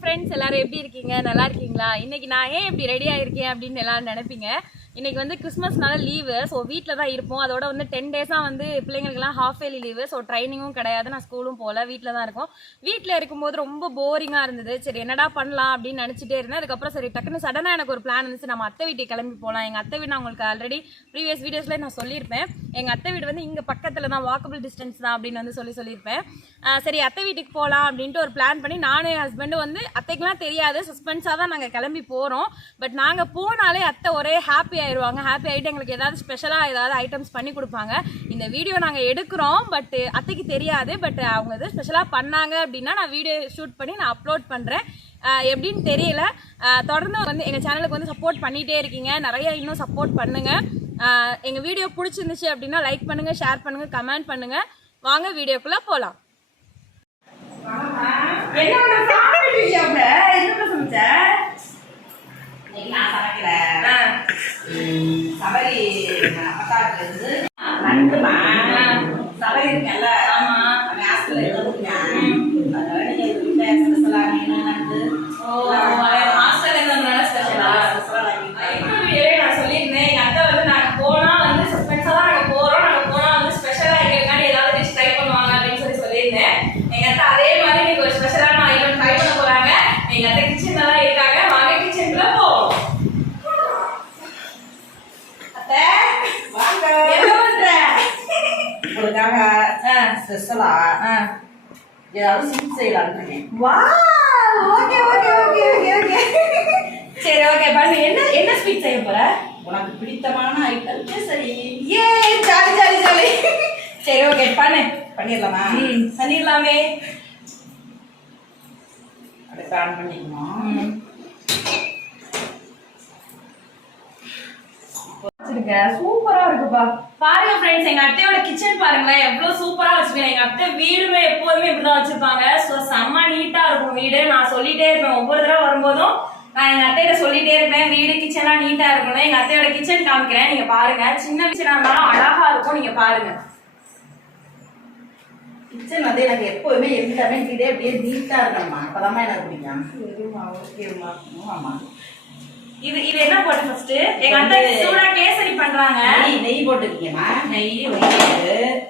Friends எல்லாரும் எப்படி இருக்கீங்க? நல்லா இருக்கீங்களா? இன்னைக்கு நான் ஏன் இப்படி ரெடி ஆயிருக்கேன் அப்படின்னு எல்லாரும் நினைப்பீங்க. இன்னைக்கு வந்து கிறிஸ்மஸ்னால லீவு ஸோ வீட்டில் தான் இருப்போம். அதோட வந்து டென் டேஸாக வந்து பிள்ளைங்களுக்குலாம் ஹாஃப் இயர்லி லீவு ஸோ ட்ரைனிங்கும் கிடையாது. நான் ஸ்கூலும் போகல வீட்டில் தான் இருக்கோம். வீட்டில் இருக்கும்போது ரொம்ப போரிங்காக இருந்தது. சரி என்னடா பண்ணலாம் அப்படின்னு நினச்சிட்டே இருந்தேன். அதுக்கப்புறம் சரி டக்குன்னு சடனாக எனக்கு ஒரு பிளான் இருந்துச்சு. நம்ம அத்தை வீட்டுக்கு கிளம்பி போகலாம் எங்கள் அத்தை வீடு நான் உங்களுக்கு ஆல்ரெடி ப்ரீவியஸ் வீடியோஸில் நான் சொல்லியிருப்பேன். எங்கள் அத்தை வீடு வந்து இங்கே பக்கத்தில் தான் வாக்கபிள் டிஸ்டன்ஸ் தான் அப்படின்னு வந்து சொல்லி சொல்லியிருப்பேன். சரி அத்தை வீட்டுக்கு போகலாம் அப்படின்ட்டு ஒரு பிளான் பண்ணி நானும் என் ஹஸ்பண்டும் வந்து அத்தைக்கெலாம் தெரியாது. சஸ்பென்ஸாக தான் நாங்கள் கிளம்பி போகிறோம் பட் நாங்கள் போனாலே அத்தை ஒரே ஹாப்பி ஆயிடுவாங்க ஹாப்பி ஆகிட்டு எங்களுக்கு ஏதாவது ஸ்பெஷலாக ஏதாவது ஐட்டம்ஸ் பண்ணி கொடுப்பாங்க. இந்த வீடியோ நாங்கள் எடுக்கிறோம் பட் அத்தைக்கு தெரியாது. பட் அவங்க இது ஸ்பெஷலாக பண்ணாங்க அப்படின்னா நான் வீடியோ ஷூட் பண்ணி நான் அப்லோட் பண்ணுறேன் எப்படின்னு தெரியல. தொடர்ந்து வந்து எங்கள் சேனலுக்கு வந்து சப்போர்ட் பண்ணிகிட்டே இருக்கீங்க. நிறைய இன்னும் சப்போர்ட் பண்ணுங்கள் எங்கள் வீடியோ பிடிச்சிருந்துச்சு அப்படின்னா லைக் பண்ணுங்கள் ஷேர் பண்ணுங்கள் கமெண்ட் பண்ணுங்கள் வாங்க வீடியோக்குள்ளே போகலாம் பத்தாத்துல ஸ்பெஷலா ஆ. ஏதாவது செய்யலாம்னு இருக்கேன் wow okay okay okay okay okay சரி ஓகே பண்ணு என்ன என்ன ஸ்வீட் செய்ய போற உனக்கு பிடித்தமான ஐட்டம் கேசரி ஏ ஜாலி ஜாலி ஜாலி. சரி ஓகே பண்ணு. பண்ணிடலாமா? ம். பண்ணிடலாமே. அடுப்பு ஆன் பண்ணிக்கணும்? ம் வச்சிருக்க சூப்பரா இருக்குப்பா. பாருங்க ஃப்ரெண்ட்ஸ் எங்க அத்தையோட கிச்சன் பாருங்களேன். எவ்வளவு சூப்பரா வச்சிருக்கேன் எங்க அத்தை வீடுமே எப்போதுமே இப்படிதான் வச்சிருப்பாங்க. சோ செம்ம நீட்டா இருக்கும் வீடு. நான் சொல்லிட்டே இருப்பேன். ஒவ்வொரு தடவை வரும்போதும் நான் எங்க அத்தையிட்ட சொல்லிட்டே இருப்பேன். வீடு கிச்சன்லாம் நீட்டா இருக்கணும். எங்க அத்தையோட கிச்சன் காமிக்கிறேன். நீங்க பாருங்க. சின்ன கிச்சனா இருந்தாலும் அழகா இருக்கும். நீங்க பாருங்க. கிச்சன் வந்து எனக்கு எப்போதுமே எல்லாமே வீடே அப்படியே நீட்டா இருக்கணுமா அப்பதான் எனக்கு பிடிக்கும். ஆமா இது இது என்ன போட்டு ஃபர்ஸ்ட் எங்க அத்தை சூடா கேசரி பண்றாங்க. நெய் நெய் போட்டுக்கீங்கம்மா நெய்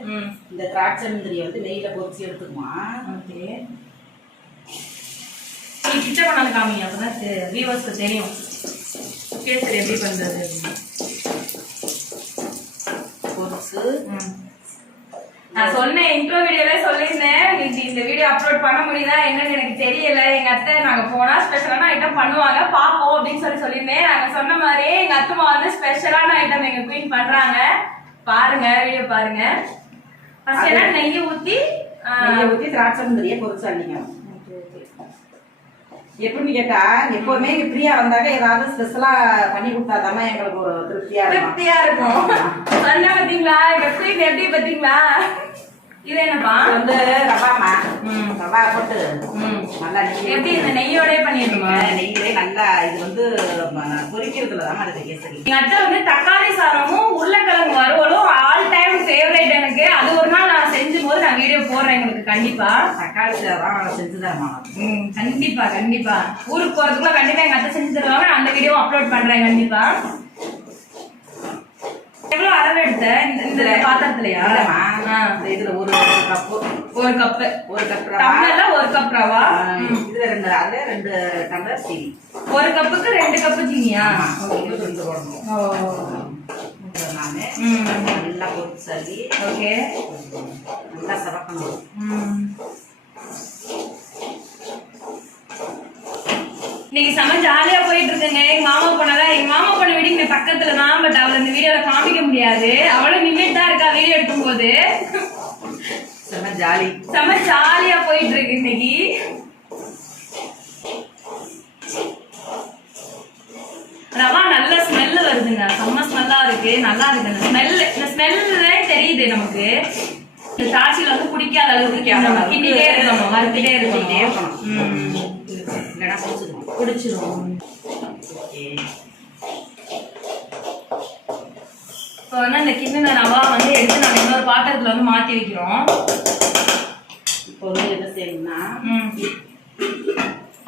ம். இந்த திராட்சை முந்திரி வந்து நெய்யில பொரிச்சு எடுத்துக்குமா. ஓகே. நீ கிச்சன் பண்ணாத காமிங்க அப்பதான் வியூவர்ஸ்க்கு தெரியும். கேசரி எப்படி பண்றது. பொரிச்சு ம். நான் சொன்னேன் இன்ட்ரோ வீடியோல சொல்லியிருந்தேன். இந்த வீடியோ அப்லோட் பண்ண முடியுதா என்னன்னு எனக்கு தெரியல. எங்க அத்தை நாங்க போனா ஸ்பெஷலான ஐட்டம் பண்ணுவாங்க. பாப்போம் அப்படின்னு சொல்லி சொல்லியிருந்தேன். நாங்க சொன்ன மாதிரியே எங்க அத்தம்மா வந்து ஸ்பெஷலான ஐட்டம் எங்க குயின் பண்றாங்க. பாருங்க வீடியோ பாருங்க. ஃபர்ஸ்ட் என்ன? நெய் ஊத்தி ஆ, நெய்யை ஊத்தி திராட்சை முந்திரியை பொரிச்சு அள்ளிக்கணும் எப்படின்னு கேட்டா எப்பவுமே இங்க பிரியா வந்தாக்க ஏதாவது ஸ்பெஷலா பண்ணி கொடுத்தாதாம எங்களுக்கு ஒரு திருப்தியா இருக்கும். திருப்தியா இருக்கும். சொன்ன பாத்தீங்களா குயின் எப்படி பாத்தீங்களா இது என்னப்பா? வந்து ரவாமா. ரவா போட்டு. நல்லா எப்படி இந்த நெய்யோடய பண்ணிடணுமா? நெய்யிலே நல்லா இது வந்து பொரிக்கிறதுல தான் அது கேசரி வந்து தக்காளி சாதமும் உருளைக்கிழங்கு வறுவலும் ஆல் டைம் ஃபேவரேட் எனக்கு. அது ஒரு நாள் நான் செஞ்சும் போது நான் வீடியோ போடுறேன் உங்களுக்கு கண்டிப்பா. தக்காளி சாதம் செஞ்சு தரமா கண்டிப்பா கண்டிப்பா. ஊருக்கு போறதுக்குள்ள கண்டிப்பா எங்க அத்தை செஞ்சு தருவாங்க. அந்த வீடியோ அப்லோட் பண்றேன் கண்டிப்பா. எவ்வளவு அளவு எடுத்த இந்த பாத்திரத்துலயா? இதுல ஒரு கப்பு ஒரு கப்பு ஒரு கப் டம்ளர்ல ஒரு கப் ரவா? இதுல ரெண்டு அதுல ரெண்டு டம்ளர் சீனி. ஒரு கப்புக்கு ரெண்டு கப்பு சீனியா? ரெண்டு போடணும். நானு நல்லா பொரிச்சு அள்ளி ஓகே. நல்லா சவக்கணும். இன்னைக்கு செம ஜாலியா போயிட்டு இருக்குங்க எங்க மாமா பொண்ணதான். எங்க மாமா பொண்ணு வீடு இங்க பக்கத்துல தான் பட் அவளை இந்த வீடியோல காமிக்க முடியாது. அவளும் நின்றுட்டு தான் இருக்கா வீடியோ எடுக்கும் போது செம்ம ஜாலி செம ஜாலியா போயிட்டு இருக்கு இன்னைக்கு. ரவா நல்ல ஸ்மெல் வருதுங்க. செம்ம ஸ்மெல்லா இருக்கு. நல்லா இருக்கு. இந்த ஸ்மெல் இந்த ஸ்மெல்லே தெரியுது நமக்கு. இந்த சாட்சியில வந்து பிடிக்காத அளவுக்கு கிண்டிட்டே இருக்கணும். வறுத்துட்டே இருக்கணும். இருக்கணும். ம். இல்லைன்னா பிடிச்சிக்கணும் பிடிச்சிரும் ஓகே. இப்போ வந்து அந்த கிண்ணின ரவா வந்து எடுத்து நாங்கள் இன்னொரு பாத்திரத்துல வந்து மாத்தி வைக்கிறோம். இப்போ வந்து என்ன செய்யணும்னா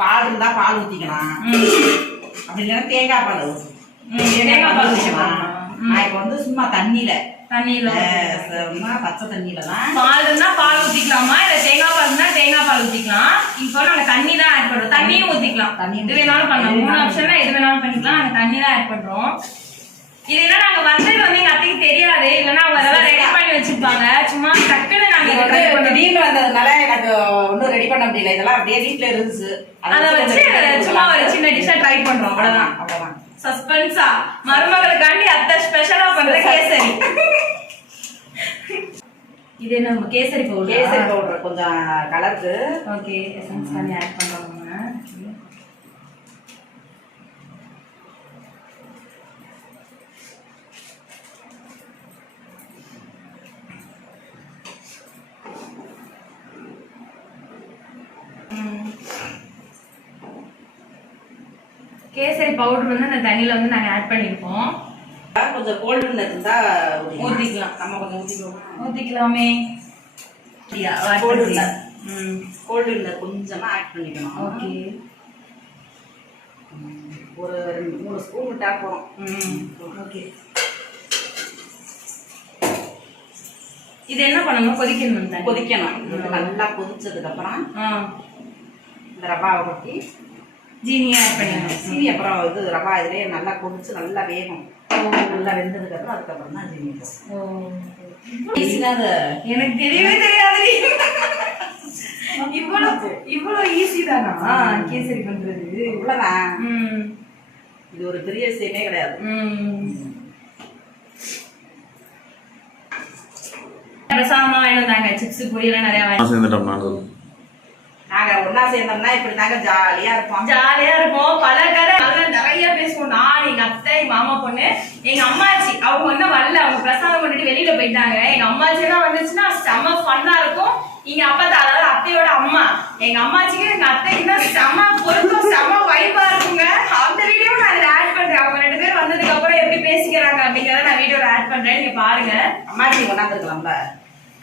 பால் இருந்தா பால் ஊத்திக்கலாம். அப்படி இல்லைன்னா தேங்காய் பால் தேங்காய் பால் ஊத்திக்கலாம். நான் இப்போ வந்து சும்மா தண்ணியில தண்ணியில. பச்சை தண்ணியில தான் பால் இருந்தா பால் ஊத்திக்கலாமா? இல்ல தேங்காய் பால் இருந்தா தேங்காய் பால் ஊத்திக்கலாம். இப்போ நாங்க தண்ணி தான் ஆட் பண்றோம். தண்ணியும் ஊத்திக்கலாம். தண்ணி எது வேணாலும் பண்ணலாம். மூணு ஆப்ஷன்ல எது வேணாலும் பண்ணிக்கலாம். நாங்க தண்ணி தான் ஆட் பண்றோம். இது என்ன நாங்க வந்தது வந்து எங்க அத்தைக்கு தெரியாது. இல்லைன்னா அவங்க அதெல்லாம் ரெடி பண்ணி வச்சிருப்பாங்க. சும்மா டக்குன்னு நாங்க. திடீர்னு வந்ததுனால எனக்கு ஒன்றும் ரெடி பண்ண முடியல. இதெல்லாம் அப்படியே வீட்ல இருந்துச்சு. அதை வச்சு சும்மா ஒரு சின்ன டிஷ்ஷா ட்ரை பண்றோம். அவ்வளவுதான். சஸ்பென்ஸா மருமகளுக்காண்டி அத்தை ஸ்பெஷலா பண்ற கேசரி. இது என்ன நம்ம கேசரி பவுடர் கேசரி பவுடர் கொஞ்சம் கலருக்கு ஓகே எசன்ஸ் பண்ணி ஆட் பண்றோம். கேசரி பவுடர் வந்து அந்த தண்ணியில வந்து நாங்க ஆட் பண்ணிருக்கோம். கொஞ்சம் கோல்டு இருந்தா ஊத்திக்கலாம். நம்ம கொஞ்சம் ஊத்திக்குவோம் ஊத்திக்கலாமே. கோல்டு இல்லை ம். கோல்டு இல்லை கொஞ்சமா ஆட் பண்ணிக்கணும். ஓகே. ஒரு ரெண்டு மூணு ஸ்பூன் விட்டா போறோம் ம். ஓகே. இது என்ன பண்ணணும்? கொதிக்கணும் கொதிக்கணும். நல்லா கொதிச்சதுக்கு அப்புறம் ஆ. இந்த ரவாவை கொட்டி ஜீனியை ஆட் பண்ணிடணும் சீனி அப்புறம் இது ரவா இதுலயே நல்லா கொதிச்சு நல்லா வேகும். நல்லா வெந்ததுக்கு அப்புறம் அதுக்கப்புறம் தான் அது எனக்கு தெரியவே தெரியாது இவ்வளவு இவ்வளவு ஈஸி தானா? கேசரி பண்றது. இவ்வளவுதான் ம். இது ஒரு பெரிய விஷயமே கிடையாது. ம். பிரசாதமா வாங்கிட்டு வந்தாங்க சிப்ஸ் பொரியெல்லாம் நிறைய வாங்கி சேர்ந்துட்டோம். நாங்க ஒண்ணா சேர்ந்தோம்னா இப்படி தாங்க ஜாலியா இருப்போம். ஜாலியா இருக்கும் பல கதை அதெல்லாம் நிறைய பேசுவோம் நான் எங்க அத்தை எங்க மாமா பொண்ணு எங்க அம்மாச்சி அவங்க வந்து வரல. அவங்க பிரசாதம் பண்ணிட்டு வெளியில போயிட்டாங்க. எங்க அம்மாச்சி எல்லாம் வந்துச்சுன்னா செம்ம ஃபன்னா இருக்கும். இங்க அப்பா அதாவது அத்தையோட அம்மா. எங்க அம்மாச்சிக்கு எங்க அத்தைக்கு தான் செம்ம பொருத்தம் செம்ம வைபா இருக்குங்க. அந்த வீடியோ நான் இதுல ஆட் பண்றேன். அவங்க ரெண்டு பேரும் வந்ததுக்கு அப்புறம் எப்படி பேசிக்கிறாங்க அப்படிங்கறத நான் வீடியோல ஆட் பண்றேன். நீங்க பாருங்க. அம்மாச்சி கொண்டாந்துருக்கலாம்ல?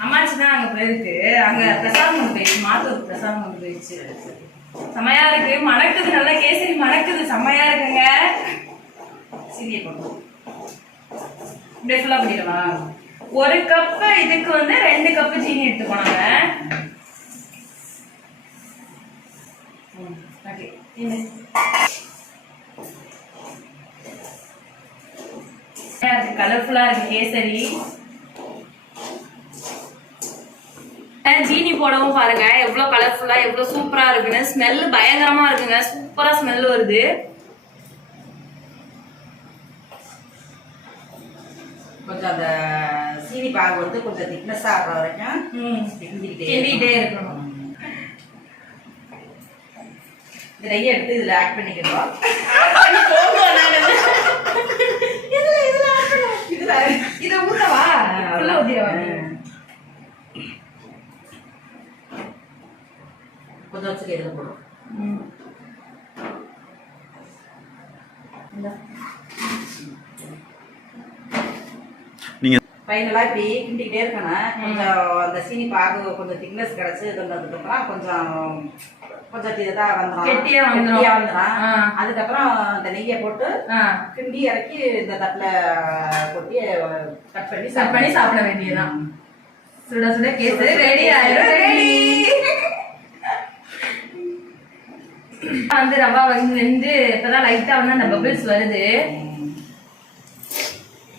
அம்மாச்சி தான் அங்க போயிருக்கு. அங்க பிரசாதம் கொண்டு போயிடுச்சு மாத்தூர் பிரசாதம் கொண்டு போயிடுச்சு. செமையா இருக்கு. மணக்குது நல்லா கேசரி மணக்குது. செமையா இருக்குங்க. சீனியை பண்ணுவோம் இப்படியே ஃபுல்லா ஒரு கப்பு இதுக்கு வந்து ரெண்டு கப்பு சீனி எடுத்துக்கோனாங்க ஓகே கலர்ஃபுல்லா இருக்கு கேசரி அஹ் ஜீனி போடவும் பாருங்க. எவ்வளவு கலர்ஃபுல்லா எவ்வளவு சூப்பரா இருக்குன்னு. ஸ்மெல் பயங்கரமா இருக்குங்க. சூப்பரா ஸ்மெல் வருது. கொஞ்சம் அந்த சீனி பாகு வந்து கொஞ்சம் திக்னஸ் ஆகிற வரைக்கும் கிண்டிகிட்டே இருக்கணும். இந்த நெய்யை எடுத்து இதுல ஆட் பண்ணிக்கிறோம் இதுல இத ஊத்தவா? ஃபுல்லா ஊத்திடவா கொஞ்சம் வச்சுக்க இதுல போடும் ம். இந்தா. நீங்க ஃபைனலாக இப்படி கிண்டிக்கிட்டே இருக்கணும் கொஞ்சம் அந்த சீனி பாகு கொஞ்சம் திக்னஸ் கிடச்சி இது வந்ததுக்கப்புறம் கொஞ்சம் கொஞ்சம் இதாக வந்துடும் கெட்டியா வந்துரும். கெட்டியா வந்துடும். அதுக்கப்புறம் இந்த நெய்யை போட்டு கிண்டி இறக்கி இந்த தட்டில் கொட்டி கட் பண்ணி கட் பண்ணி சாப்பிட வேண்டியதுதான் சுட சுட கேசரி ரெடி ஆயிடும் ரெடி வந்து ரவா வந்து வெந்து இப்பதான் லைட்டா வந்து அந்த பபிள்ஸ் வருது.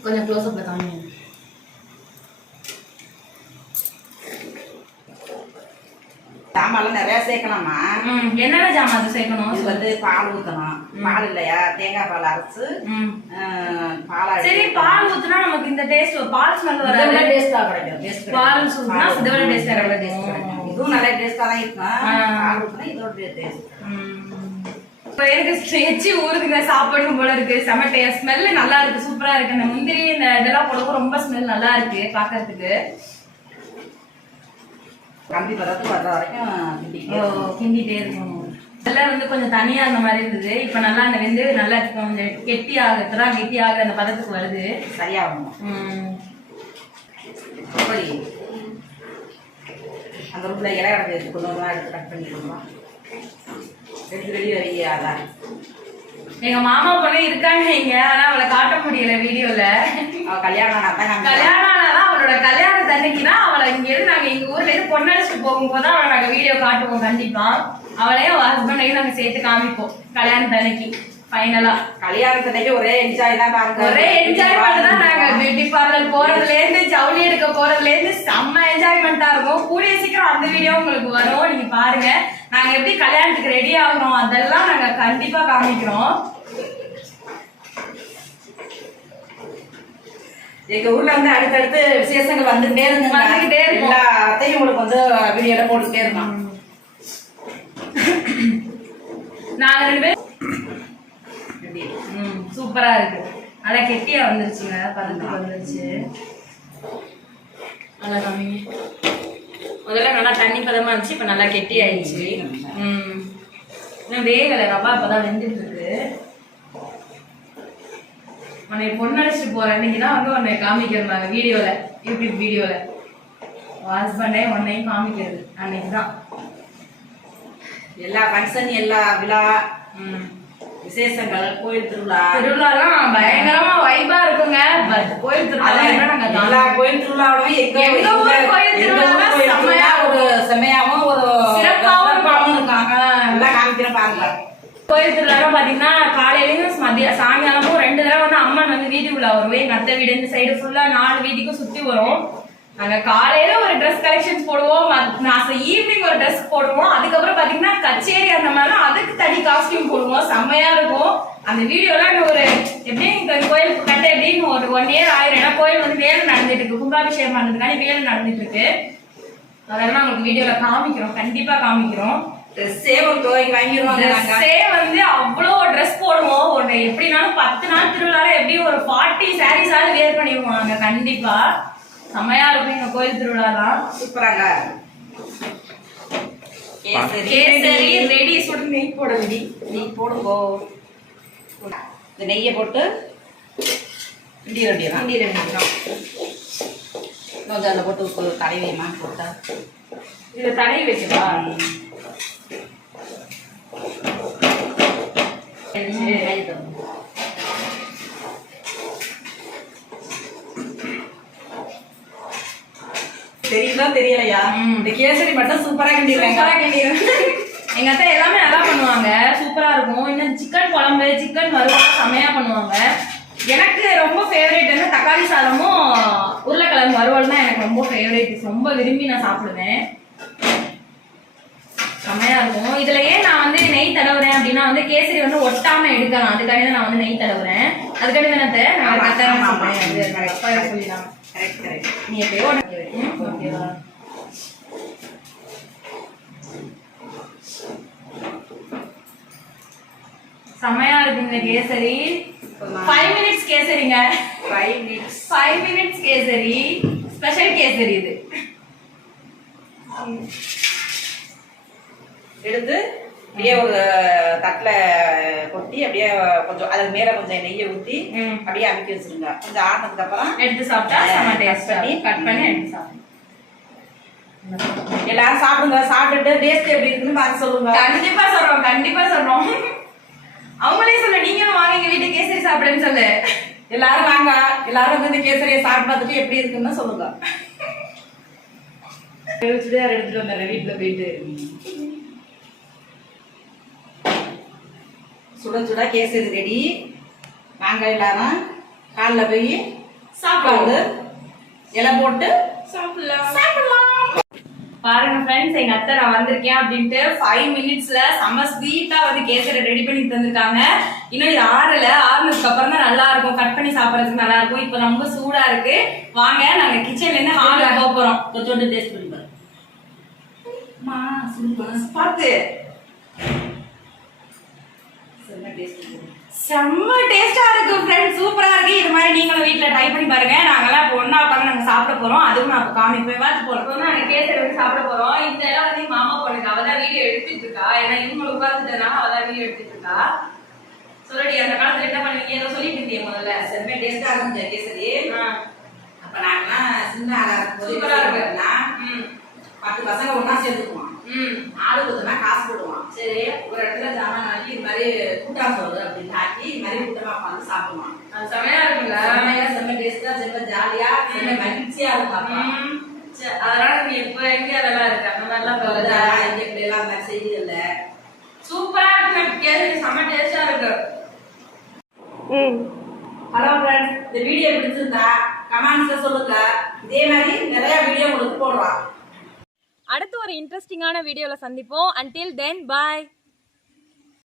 கொஞ்சம் க்ளோஸ் அப்ல காமி சாமான்லாம் நிறையா சேர்க்கலாமா? என்னென்ன ஜாமான் சேர்க்கணும்? வந்து பால் ஊற்றணும் பால் இல்லையா? தேங்காய் பால் அரைச்சு பால் சரி பால் ஊத்துனா நமக்கு இந்த டேஸ்ட் பால் ஸ்மெல் வராது. டேஸ்டா கிடைக்கும் டேஸ்ட் பால் ஊத்துனா இதை விட taste ஆ இதை விட கிடைக்கும். இதுவும் நல்ல டேஸ்டா தான் இருக்கும். பால் ஊற்றினா இதோட டேஸ்ட் இப்போ எனக்கு எச்சி ஊறுதுங்க சாப்பிடணும் போல இருக்கு. செம ஸ்மெல் நல்லா இருக்கு சூப்பரா இருக்கு. இந்த முந்திரி இந்த இதெல்லாம் போடவும் ரொம்ப ஸ்மெல் நல்லா இருக்கு பாக்குறதுக்கு. கம்பி பதத்துக்கு வர்ற வரைக்கும். கிண்டிட்டே இருக்கும் இதெல்லாம் வந்து கொஞ்சம் தனியா அந்த மாதிரி இருந்தது. இப்போ நல்லா அந்த வெந்து நல்லா கொஞ்சம் கெட்டி ஆகுறதுலாம் கெட்டி ஆகுற அந்த பதத்துக்கு வருது. சரியா வரணும் ம். அப்படி அந்த ரூட்ல இலை கிடக்கு கொஞ்சம் கொஞ்சமாக எடுத்து கட் பண்ணிக்கலாம் வெளியே அதான் எங்க மாமா பொண்ணு இருக்காங்க இங்க ஆனா அவளை காட்ட முடியல வீடியோல. அவ கல்யாணம் தான். கல்யாணம் ஆனாதான் அவளோட கல்யாணம் தண்ணிக்குனா அவளை இங்க இருந்து நாங்க எங்க ஊர்ல இருந்து பொண்ணடிச்சுட்டு போகும்போது அவளை நாங்க வீடியோ காட்டுவோம் கண்டிப்பா. அவளையும் அவ ஹஸ்பண்டையும் நாங்க சேர்த்து காமிப்போம் கல்யாணம் தண்ணிக்கு ஃபைனலா கல்யாணத்துக்கு ஒரே என்ஜாய் தான் பாருங்க ஒரே என்ஜாய்மெண்ட் தான் நாங்க பியூட்டி பார்லர் போறதுல இருந்து ஜவுளி எடுக்க போறதுல இருந்து செம்ம என்ஜாய்மெண்டா இருக்கும். கூடிய சீக்கிரம் அந்த வீடியோ உங்களுக்கு வரும் நீங்க பாருங்க. நாங்க எப்படி கல்யாணத்துக்கு ரெடி ஆகுறோம் அதெல்லாம் நாங்க கண்டிப்பா காமிக்கிறோம். எங்க ஊர்ல வந்து அடுத்தடுத்து விசேஷங்கள் வந்துகிட்டே இருந்துங்க வந்துகிட்டே இருக்கும். எல்லாத்தையும் உங்களுக்கு வந்து வீடியோல போட்டுக்கிட்டே இருந்தோம் நாங்க ரெண்டு பேரும்? ம், சூப்பரா இருக்கு. நல்லா கெட்டியா வந்துருச்சுங்க பதத்துக்கு வந்துருச்சு. நல்லா காமிங்க முதல்ல நல்லா தண்ணி பதமா இருந்துச்சு இப்ப நல்லா கெட்டி ஆயிடுச்சு. ம். இன்னும் வேகலை. ரவா இப்பதான் வெந்துட்டு இருக்கு உன்னை பொண்ணடிச்சுட்டு போற அன்னைக்கு தான் வந்து உன்னை காமிக்கிறாங்க வீடியோல யூடியூப் வீடியோல. ஹஸ்பண்டே உன்னையும் காமிக்கிறது. அன்னைக்கு தான் எல்லா ஃபங்க்ஷன் எல்லா விழா ம். விசேஷங்கள் கோயில் திருவிழா. திருவிழாலாம் பயங்கரமா வைபா இருக்குங்க. கோயில் திருவிழா எல்லா கோயில் திருவிழாவும் எங்க எங்க ஊர் கோயில் திருவிழா செம்மையா ஒரு செம்மையாவும் ஒரு சிறப்பாவும் இருக்காங்க. ஆ. எல்லாம் காமிக்கிறேன் பாருங்க. கோயில் திருவிழா பாத்தீங்கன்னா காலையிலயும் மதிய சாயங்காலமும் ரெண்டு தடவை வந்து அம்மன் வந்து வீதிக்குள்ள வரும் எங்க அத்தை வீடு இந்த சைடு ஃபுல்லா நாலு வீதிக்கும் சுத்தி வரும். நாங்க காலையில ஒரு ட்ரெஸ் கலெக்ஷன்ஸ் போடுவோம் ஈவினிங் ஒரு ட்ரெஸ் போடுவோம். அதுக்கப்புறம் பாத்தீங்கன்னா கச்சேரி அந்த மாதிரிலாம் அதுக்கு தனி காஸ்டியூம் போடுவோம். செம்மையா இருக்கும். அந்த வீடியோலாம் ஒரு எப்படி இந்த கோயில் கட்ட எப்படின்னு ஒரு ஒன் இயர் ஆயிரம். ஏன்னா கோயில் வந்து வேலை நடந்துட்டு இருக்கு. கும்பாபிஷேகம் பண்ணதுக்கான வேலை நடந்துட்டு இருக்கு. அதெல்லாம் உங்களுக்கு வீடியோல காமிக்கிறோம். கண்டிப்பா காமிக்கிறோம். ட்ரெஸ்ஸே ஒரு வாங்கிடுவாங்க நாங்க. ட்ரெஸ்ஸே வந்து அவ்வளோ ட்ரெஸ் போடுவோம். ஒரு எப்படினாலும் பத்து நாள் திருவிழால எப்படியும் ஒரு ஃபார்ட்டி சாரீஸாவது வேர் பண்ணிடுவாங்க கண்டிப்பா. செம்மையா இருக்கும் எங்க கோயில் திருவிழாலாம் சூப்பராங்க. கேசரி. ரெடி. சுடு நெய் போட ரெடி நீ போடுங்கோ. இந்த நெய்யை போட்டு கிண்டி ரெடியா வண்டி ரெடி கொஞ்சம் அதில் போட்டு கடைவேமா போட்டா. இதை தடவி வைக்கவா தெரியுதா தெரியலையா. இந்த கேசரி மட்டும் சூப்பரா கிண்டிடுவேன். எங்க அத்தை எல்லாமே நல்லா பண்ணுவாங்க. சூப்பரா இருக்கும். இன்னும் சிக்கன் குழம்பு சிக்கன் வறுவல் செமையா பண்ணுவாங்க. எனக்கு ரொம்ப ஃபேவரேட் வந்து தக்காளி சாதமும் உருளைக்கிழங்கு வறுவல் தான் எனக்கு ரொம்ப ஃபேவரேட் ரொம்ப விரும்பி நான் சாப்பிடுவேன். செமையா இருக்கும். இதுல ஏன் நான் வந்து நெய் தடவுறேன் அப்படின்னா வந்து கேசரி வந்து ஒட்டாம எடுக்கலாம். அதுக்காண்டி தான் நான் வந்து நெய் தடவுறேன். அதுக்காண்டி தான் நான் தப்பா சொல்லிடலாம் கரெக்ட் கரெக்ட் நீ எப்பயோ உனக்கு ம், ஓகேவா செமையா இருக்கு இந்த கேசரி. ஃபைவ் மினிட்ஸ் கேசரிங்க. Five minutes five minutes kesari. Special kesari இது. எடுத்து அப்படியே ஒரு தட்டில் கொட்டி அப்படியே கொஞ்சம் அதுக்கு மேல கொஞ்சம் நெய்யை ஊற்றி. அப்படியே அமுக்கி வச்சிருங்க. கொஞ்சம் ஆறுனதுக்கு அப்புறம் எடுத்து சாப்பிட்டா டேஸ்டா பண்ணி. கட் பண்ணி எடுத்து சாப்பிடு எல்லாரும் சாப்பிடுங்க. சாப்பிட்டுட்டு டேஸ்ட் எப்படி இருக்குன்னு பார்த்து சொல்லுங்க. கண்டிப்பா சொல்றோம். கண்டிப்பா சொல்றோம். அவங்களே சொல்ல. நீங்களும் வாங்க. எங்க வீட்டு கேசரி சாப்பிடுன்னு சொல்லு. எல்லாரும் வாங்க. எல்லாரும் வந்து இந்த கேசரியை சாப்பிட்டு பார்த்துட்டு எப்படி இருக்குன்னு சொல்லுங்க. சுடிதார் எடுத்துட்டு வந்துடுறேன் வீட்டுல போயிட்டு. சுட சுட கேசரி ரெடி வாங்க எல்லாரும் காலைல போய் சாப்பிடாது இலை போட்டு சாப்பிடலாம். சாப்பிடலாம். பாருங்க ஃப்ரெண்ட்ஸ் எங்க அத்தை நான் வந்திருக்கேன் அப்படின்ட்டு ஃபைவ் மினிட்ஸ்ல செம்ம ஸ்வீட்டா வந்து கேசரி ரெடி பண்ணி தந்திருக்காங்க. இன்னும் இது ஆறல. ஆறுனதுக்கு அப்புறம் தான் நல்லா இருக்கும். கட் பண்ணி சாப்பிடறதுக்கு நல்லா இருக்கும். இப்போ ரொம்ப சூடா இருக்கு. வாங்க நாங்க கிச்சன்ல இருந்து ஹாலுக்கு போக போறோம். கொஞ்சோண்டு டேஸ்ட் பண்ணி பாரு அம்மா, சொல்லுமா. பார்த்து செம்ம டேஸ்ட் செம்ம டேஸ்டா இருக்கு ஃப்ரெண்ட்ஸ் சூப்பரா இருக்கு. இது மாதிரி நீங்களும் வீட்ல ட்ரை பண்ணி பாருங்க. நாங்கெல்லாம் இப்போ ஒண்ணா உட்காந்து நாங்க சாப்பிட போறோம். அதுவும் நான் இப்போ காமிப்பேன் வாத்து போறோம். நாங்க கேசரி வந்து சாப்பிட போறோம். இந்த இடம் வந்து மாமா பொண்ணுக்கு அவ தான் வீடியோ எடுத்துட்டு இருக்கா. ஏன்னா இவங்க உட்காந்துட்டனால அவ தான் வீடியோ எடுத்துட்டு இருக்கா. சொல்லடி அந்த காலத்துல என்ன பண்ணுவீங்க? ஏதோ சொல்லிட்டு இருந்தீங்க முதல்ல. செம்ம டேஸ்டா இருந்துச்சு கேசரி? ஆ. அப்ப நாங்கெல்லாம் சின்ன சூப்பரா இருக்கு. பத்து பசங்க ஒண்ணா சேர்ந்துக்குவோம். ம் ஆளு கொஞ்சமா காசு போடுவான். சரி ஒரு இடத்துல ஜாமான் வாங்கி இது மாதிரி கூட்டா சோறு அப்படின்னு ஆக்கி இது மாதிரி கூட்டமா உட்காந்து சாப்பிடுவான். அது செமையா இருக்குல்ல செம்மையா செம்ம டேஸ்டா செம்ம ஜாலியா செம்ம மகிழ்ச்சியா இருக்கும் அதனால நீ இப்ப எங்க அதெல்லாம் இருக்கு. அந்த மாதிரிலாம் போகுது. ஆ, இங்க இப்படி எல்லாம் மாதிரி செய்திகள்ல சூப்பரா இருக்கு செம்ம டேஸ்டா இருக்கு. ஹலோ ஃப்ரெண்ட்ஸ் இந்த வீடியோ பிடிச்சிருந்தா கமெண்ட்ஸ்ல சொல்லுங்க. இதே மாதிரி நிறைய வீடியோ உங்களுக்கு போடுறோம். அடுத்து ஒரு இன்ட்ரெஸ்டிங்கான வீடியோவில் சந்திப்போம். அன்டில் தென் பாய்